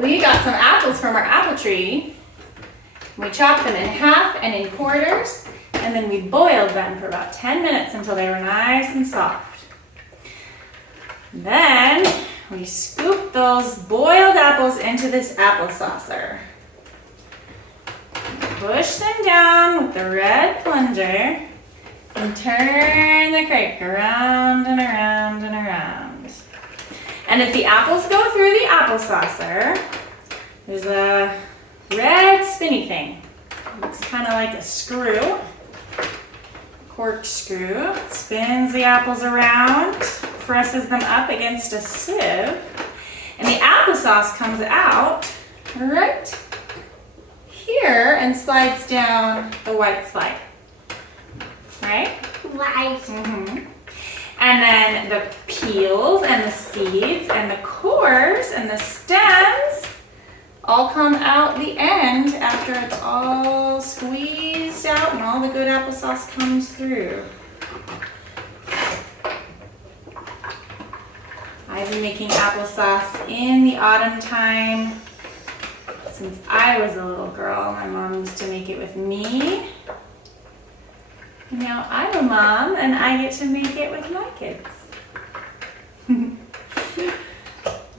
We got some apples from our apple tree. We chopped them in half and in quarters, and then we boiled them for about 10 minutes until they were nice and soft. Then we scooped those boiled apples into this apple saucer. Push them down with the red plunger and turn the crank around and around and around. And as the apples go through the apple saucer, there's a red spinny thing. It's kind of like a screw, corkscrew. Spins the apples around, presses them up against a sieve, and the applesauce comes out right here and slides down the white slide. Right? Right. And then the peels and the seeds and the cores and the stems all come out the end after it's all squeezed out and all the good applesauce comes through. I've been making applesauce in the autumn time since I was a little girl. My mom used to make it with me. Now I'm a mom and I get to make it with my kids.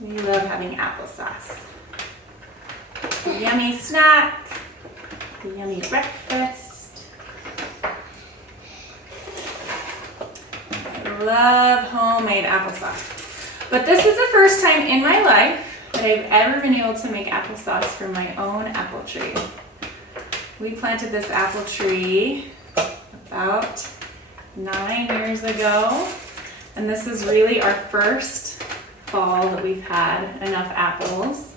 We love having applesauce. It's a yummy snack, it's a yummy breakfast. I love homemade applesauce. But this is the first time in my life that I've ever been able to make applesauce from my own apple tree. We planted this apple tree about 9 years ago, and this is really our first fall that we've had enough apples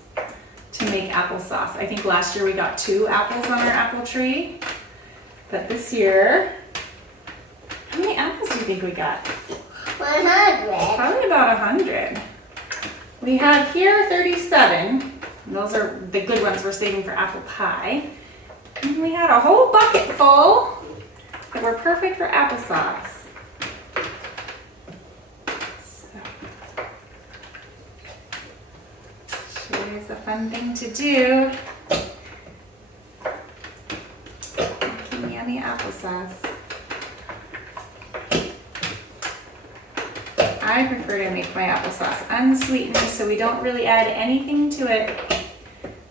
to make applesauce. I think last year we got 2 apples on our apple tree, but this year, how many apples do you think we got? 100. Probably about 100. We have here 37. Those are the good ones we're saving for apple pie. And we had a whole bucket full that were perfect for applesauce. So, sure is a fun thing to do. Making yummy applesauce. I prefer to make my applesauce unsweetened, so we don't really add anything to it.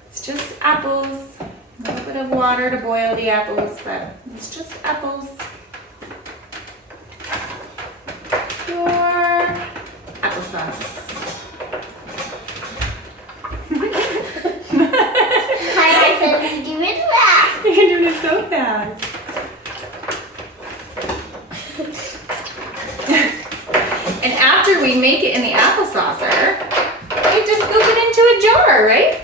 It's just apples, a little bit of water to boil the apples, but it's just apples. Pure applesauce. I said do it fast. You're doing it so fast. And after we make it in the applesaucer, we just scoop it into a jar, right?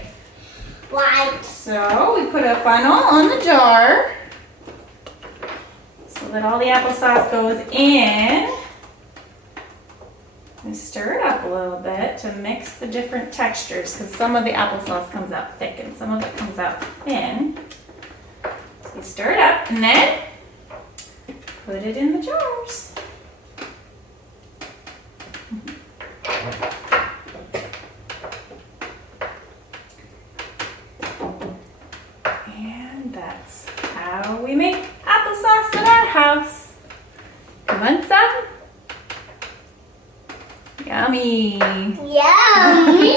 Right. So we put a funnel on the jar so that all the applesauce goes in. We stir it up a little bit to mix the different textures because some of the applesauce comes out thick and some of it comes out thin. So we stir it up and then put it in the jars. And that's how we make applesauce in our house. You want some? Yummy. Yummy.